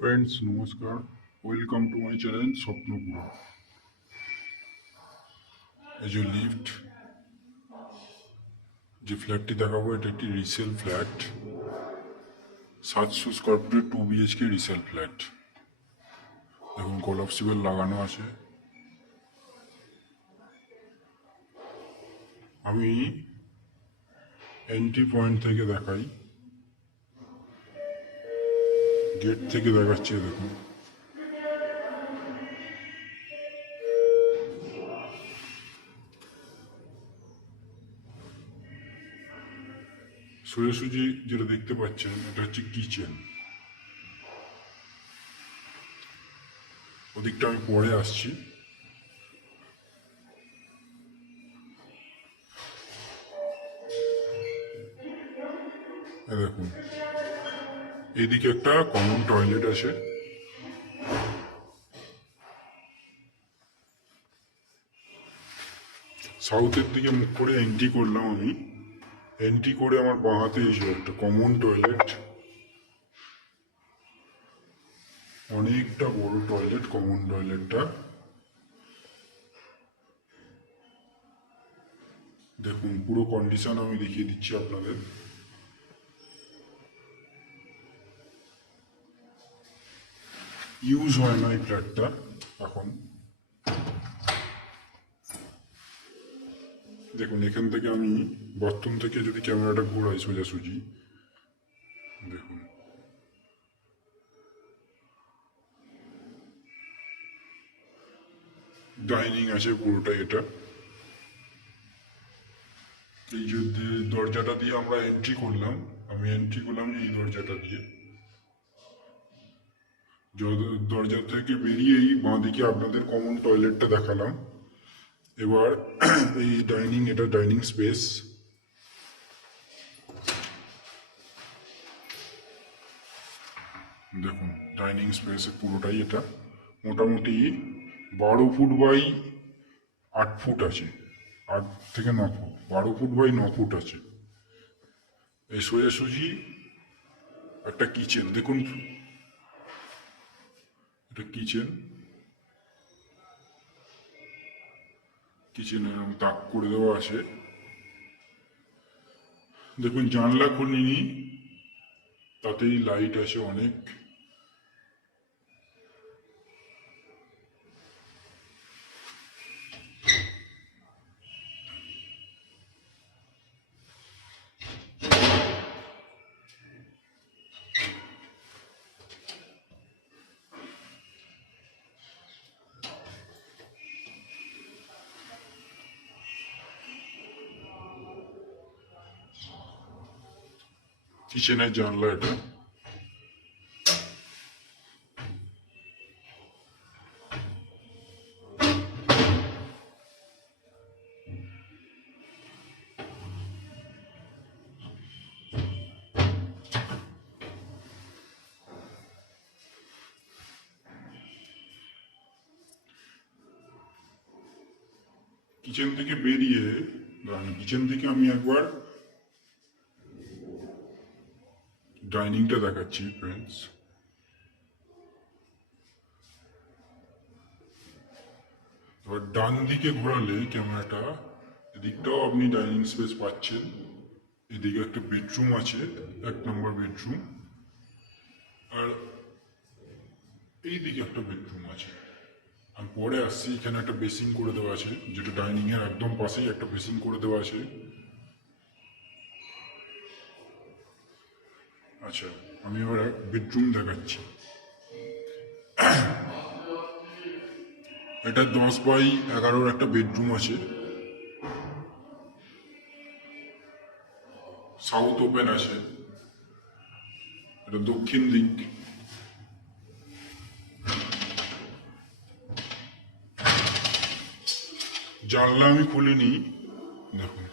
Friends নমস্কার, welcome to my channel Swapnapur. এই যে লিফট, যে ফ্ল্যাটটি দেখাবো এটা একটি রিসেল ফ্ল্যাট, 700 স্কোয়ার ফুটের 2 BHK রিসেল ফ্ল্যাট। দেখুন কলাপসিবল লাগানো আছে। আমি এন্ট্রি পয়েন্ট থেকে দেখাই, গেট থেকে দেখাচ্ছি। দেখুন সোজাসুজি যেটা দেখতে পাচ্ছেন এটা হচ্ছে কিচেন। ওদিকটা আমি পরে আসছি। দেখুন এইদিকে একটা কমন টয়লেট আছে। সাউথের দিকে মুখ করে এন্ট্রি করলাম আমি। এন্ট্রি করে আমার বাঁ হাতে এসে একটা কমন টয়লেট, অনেকটা বড় টয়লেট। কমন টয়লেটটা দেখুন, পুরো কন্ডিশন আমি দেখিয়ে দিচ্ছি আপনাদের। ইউজ হয় না এই ফ্ল্যাটটা এখন। দেখুন এখান থেকে আমি বাথরুম থেকে যদি ক্যামেরাটা ঘোরাই সোজাসুজি, দেখুন ডাইনিং আছে পুরোটাই। এটা এই যে দরজাটা দিয়ে আমরা এন্ট্রি করলাম, আমি এন্ট্রি করলাম এই দরজাটা দিয়ে। দরজা থেকে বেরিয়েই বাঁ দিকে আপনাদের কমন টয়লেটটা দেখালাম। এবার এই ডাইনিং, এটা ডাইনিং স্পেস। দেখুন ডাইনিং স্পেসের পুরোটাই এটা মোটামুটি 12 ফুট বাই 8 ফুট আছে। 8 থেকে 9 ফুট, 12 ফুট বাই 9 ফুট আছে। এই সোজাসুজি একটা কিচেন। দেখুন এটা কিচেন, কিচেনে তাক করে দেওয়া আছে। দেখুন জানলা খুলিনি, তাতেই লাইট আছে অনেক। কিচেনের জানলা এটা। কিচেন থেকে বেরিয়ে, কিচেন থেকে আমি একবার ডাইনিংটা দেখাচ্ছি ফ্রেন্ডস। এবার ডান দিকে ঘোরালে ক্যামেরাটা, এদিকটাও আপনি ডাইনিং স্পেস পাচ্ছেন। এদিকে একটা বেডরুম আছে, 1 নম্বর বেডরুম। আর এইদিকে একটা বেডরুম আছে। আমি পরে আসছি। এখানে একটা বেসিন করে দেওয়া আছে, যেটা ডাইনিং এর একদম পাশেই একটা বেসিন করে দেওয়া আছে। আচ্ছা, আমি এবার বেডরুম দেখাচ্ছি। এটা 10 বাই 11 একটা বেডরুম আছে। সাউথ ওপেন আছে, এটা দক্ষিণ দিক। জানলা আমি খুলিনি, দেখুন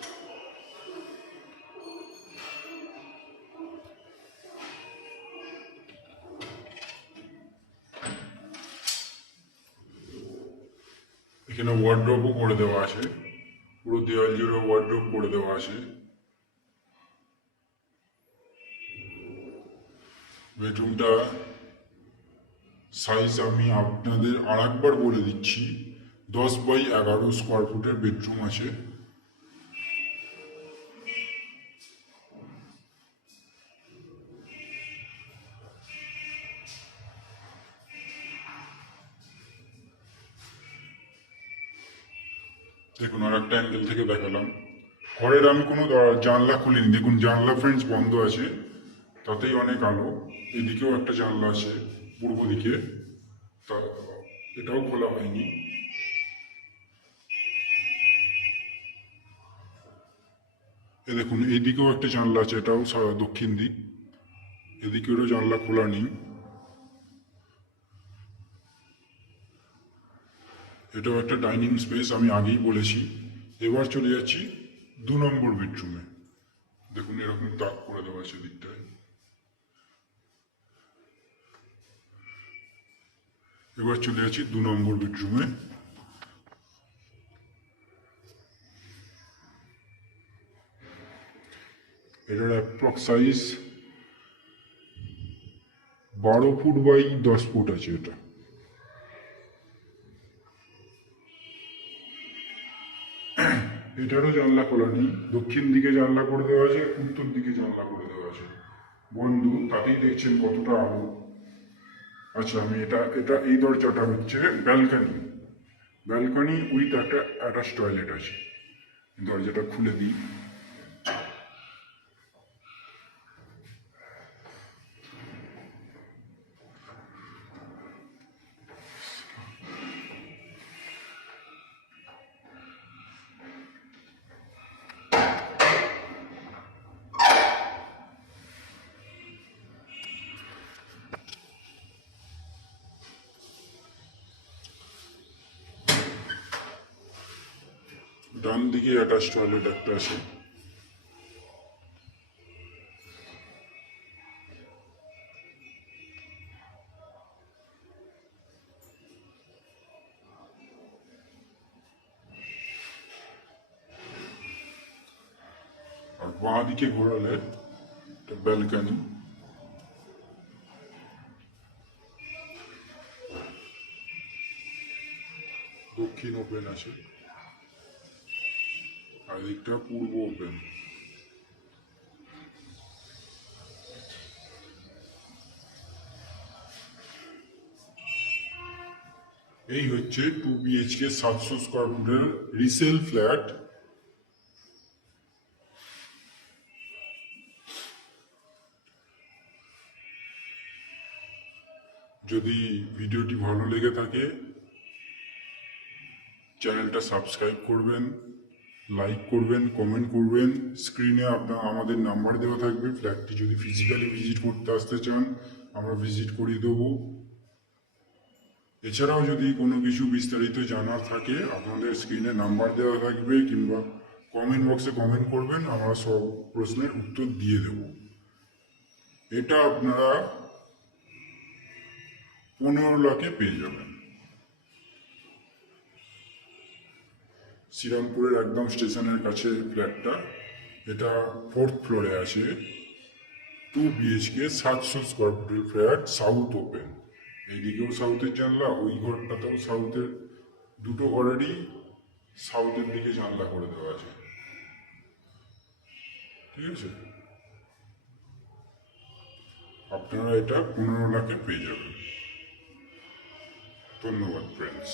এখানে ওয়ার্ড্রোবও করে দেওয়া আছে। পুরো দেওয়াল জুড়ে ওয়ার্ড্রোব করে দেওয়া আছে। বেডরুমটা সাইজ আমি আপনাদের আর একবার বলে দিচ্ছি, 10 বাই 11 স্কোয়ার ফুটের বেডরুম আছে। দেখুন আর একটা অ্যাঙ্গেল থেকে দেখালাম। ঘরের আমি কোনো জানলা খুলিনি, দেখুন জানলা ফ্রেন্ডস বন্ধ আছে, তাতেই অনেক আলো। এদিকেও একটা জানলা আছে পূর্ব দিকে, তা এটাও খোলা হয়নি। এ দেখুন এইদিকেও একটা জানলা আছে, এটাও দক্ষিণ দিক, এদিকেরও জানলা খোলা নেই। এটাও একটা ডাইনিং স্পেস, আমি আগেই বলেছি। এবার চলে যাচ্ছি 2 নম্বর বেডরুমে। দেখুন এরকম তাক করে দেওয়া আছে দিকটায়। এবার চলে যাচ্ছি 2 নম্বর বেডরুমে। এটার approx size 12 foot by 10 foot আছে এটা। এটারও জানলা খোলা নেই, দক্ষিণ দিকে জানলা করে দেওয়া আছে, উত্তর দিকে জানলা করে দেওয়া আছে বন্ধু, তাতেই দেখছেন কতটা আলো। আচ্ছা আমি এটা এটা এই দরজাটা হচ্ছে ব্যালকনি, ব্যালকনি উইথ একটা অ্যাটাচ টয়লেট আছে। দরজাটা খুলে দিই। ডান দিকে অ্যাটাচ টয়লেট একটা আছে। আর বাঁ দিকে ঘোরালে একটা ব্যালকনি। দক্ষিণ ওপেন আছে, আর এদিকটা পূর্ব ওপেন। এই হচ্ছে 2 BHK 700 স্কোয়ার ফুটের রিসেল ফ্ল্যাট। যদি ভিডিওটি ভালো লেগে থাকে চ্যানেলটা সাবস্ক্রাইব করবেন, লাইক করবেন, কমেন্ট করবেন। স্ক্রিনে আমাদের নাম্বার দেওয়া থাকবে, ফ্ল্যাটটি যদি ফিজিক্যালি ভিজিট করতে আসতে চান আমরা ভিজিট করিয়ে দেবো। এছাড়াও যদি কোনো কিছু বিস্তারিত জানার থাকে আপনাদের স্ক্রিনে নাম্বার দেওয়া থাকবে, কিংবা কমেন্ট বক্সে কমেন্ট করবেন, আমরা সব প্রশ্নের উত্তর দিয়ে দেব। এটা আপনারা 15 লাখে পেয়ে যাবেন। শ্রীরামপুরের একদম স্টেশনের কাছে ফ্ল্যাটটা। এটা 4th ফ্লোরে আছে। 2 BHK 700 স্কোয়ার ফুটের ফ্ল্যাট, সাউথ ওপেন। এইদিকেও সাউথের জানলা, ওই ঘরটাতেও সাউথের, দুটো ঘরেরই সাউথের দিকে জানলা করে দেওয়া আছে। ঠিক আছে, আপনারা এটা 15 লাখে পেয়ে যাবেন। ধন্যবাদ ফ্রেন্ডস।